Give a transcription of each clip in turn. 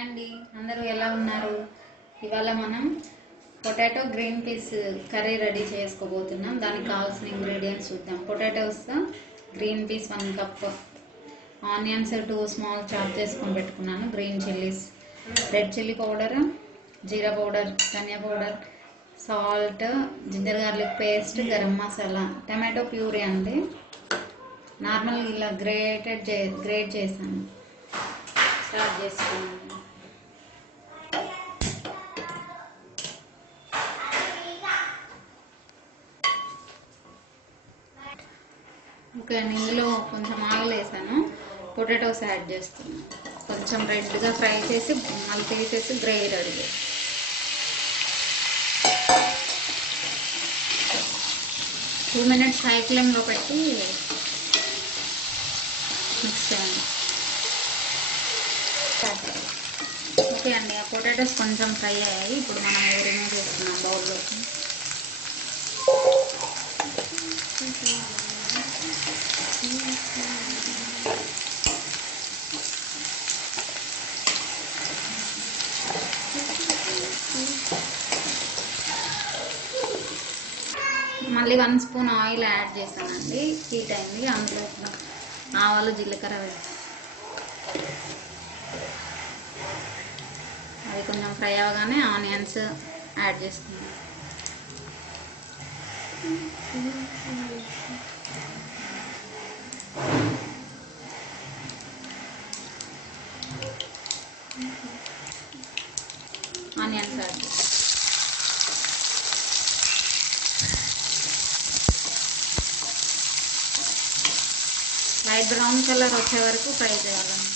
Hi అండి, అందరూ ఎలా ఉన్నారు? ఇవాళ మనం potato green peas curry ready చేసుకోబోతున్నాం. దానికి కావాల్సిన ఇంగ్రీడియంట్స్ చూద్దాం. Potatoes, green peas 1 cup, onions 2 small chop చేసుకొని పెట్టుకున్నాను, green chillies, red chilli powder, jeera powder, dhania powder, salt, ginger garlic paste, garam masala, tomato puree అండి. నార్మల్ ఇలా గ్రేట్ చేశాను. స్టార్ట్ చేసుకున్నాను. ఓకే అండి, ఇందులో కొంచెం ఆయిల్ వేసాను. పొటాటోస్ యాడ్ చేస్తున్నాను. కొంచెం రెడ్గా ఫ్రై చేసి మళ్ళీ తీసేసి గ్రేవీ రెడీ చేసి 2 minutes హై ఫ్లేమ్లో పెట్టి మిక్స్ చేయండి. ఓకే అండి, ఆ పొటాటోస్ కొంచెం ఫ్రై అయ్యాయి. ఇప్పుడు మనం రిమూవ్ చేస్తున్నాం బౌల్లోకి. మళ్ళీ 1 స్పూన్ ఆయిల్ యాడ్ చేశానండి. హీట్ అయింది. అందులో ఆవాలు, జీలకర్ర వేసి అవి కొంచెం ఫ్రై అవ్వగానే ఆనియన్స్ యాడ్ చేసుకున్నాం. ఆనియన్స్ యాడ్ చేస్తాం. లైట్ బ్రౌన్ కలర్ వచ్చే వరకు ఫ్రై చేయాలండి.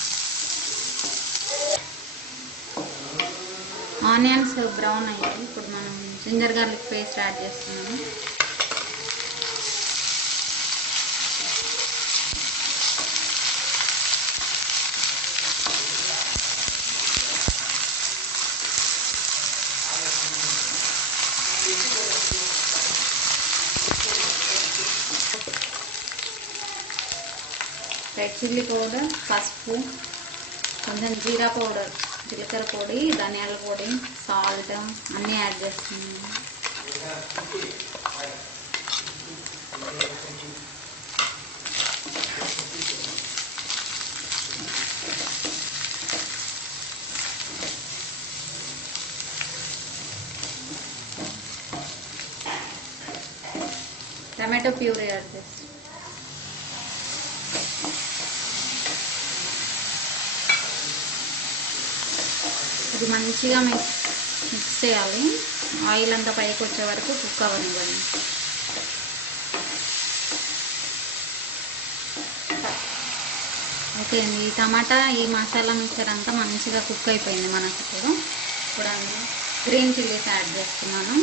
ఆనియన్స్ బ్రౌన్ అయ్యాయి. ఇప్పుడు మనం జింజర్ గార్లిక్ పేస్ట్ యాడ్ చేస్తున్నాము. రెడ్ చిల్లీ పౌడర్, పసుపు, కొంచెం జీరా పౌడర్, జీలకర్ర పొడి, ధనియాల పొడి, సాల్ట్ అన్నీ యాడ్ చేస్తున్నాను. టమాటో ప్యూరీ యాడ్ చేస్తాను. ఇది మంచిగా మిక్స్ చేయాలి. ఆయిల్ అంతా పైకి వచ్చే వరకు కుక్ అవ్వనివ్వండి. ఓకే అండి, ఈ టమాటా ఈ మసాలా మిక్చర్ అంతా మంచిగా కుక్ అయిపోయింది మనకు. ఇప్పుడు గ్రీన్ చిల్లీస్ యాడ్ చేస్తున్నాను.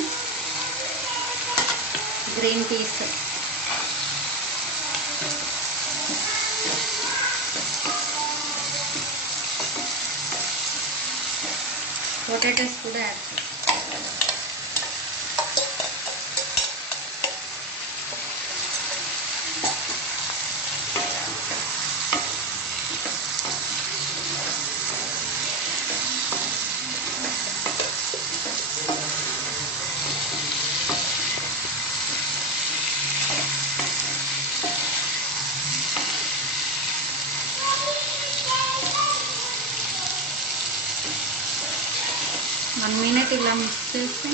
గ్రీన్ పీస్, పొటాటోస్ కూడా యాడ్ చేస్తాం. వన్ మినిట్ ఇలా మిక్స్ చేస్తే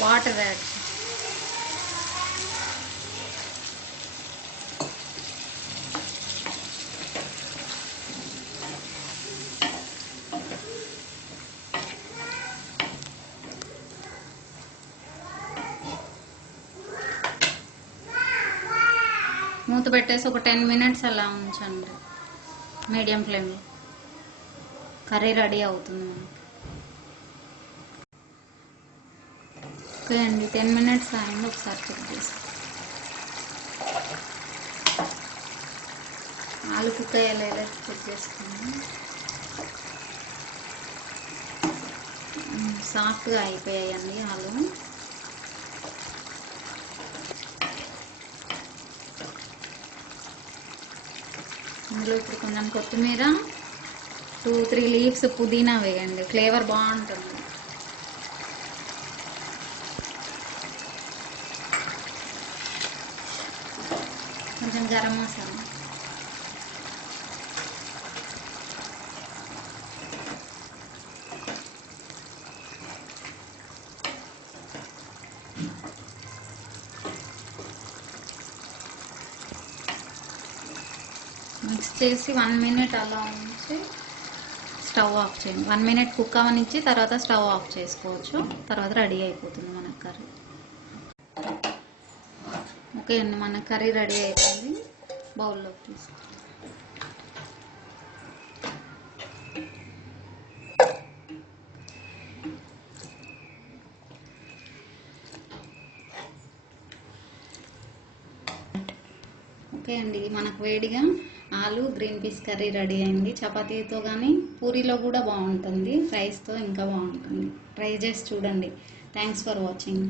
వాటర్ యాడ్ చేస్తాం. మూత పెట్టేసి ఒక 10 minutes అలా ఉంచండి మీడియం ఫ్లేమ్లో. కర్రీ రెడీ అవుతుంది మనకి. ఓకే అండి, 10 minutes అయింది. ఒకసారి చెక్ చేసి ఆలు కుక్ అయ్యేలా చెక్ చేసుకున్నాను. సాఫ్ట్గా అయిపోయాయండి ఆలు. ఇందులో ఇప్పుడు కొంచెం కొత్తిమీర, 2-3 లీవ్స్ పుదీనా వేయండి, ఫ్లేవర్ బాగుంటుంది. కొంచెం గరం మసాలా, మిక్స్ చేసి 1 మినిట్ అలా ఉంచి స్టవ్ ఆఫ్ చేయండి. 1 మినిట్ కుక్ అవనిచ్చి తర్వాత స్టవ్ ఆఫ్ చేసుకోవచ్చు. తర్వాత రెడీ అయిపోతుంది మన కర్రీ. ఓకే అండి, మన కర్రీ రెడీ అయిపోయింది. బౌల్లోకి తీసుకోండి. ఓకే అండి, మనకు వేడిగా ఆలు గ్రీన్ పీస్ కర్రీ రెడీ అయింది. చపాతీతో కానీ పూరీలో కూడా బాగుంటుంది, రైస్తో ఇంకా బాగుంటుంది. ట్రై చేసి చూడండి. Thanks for watching.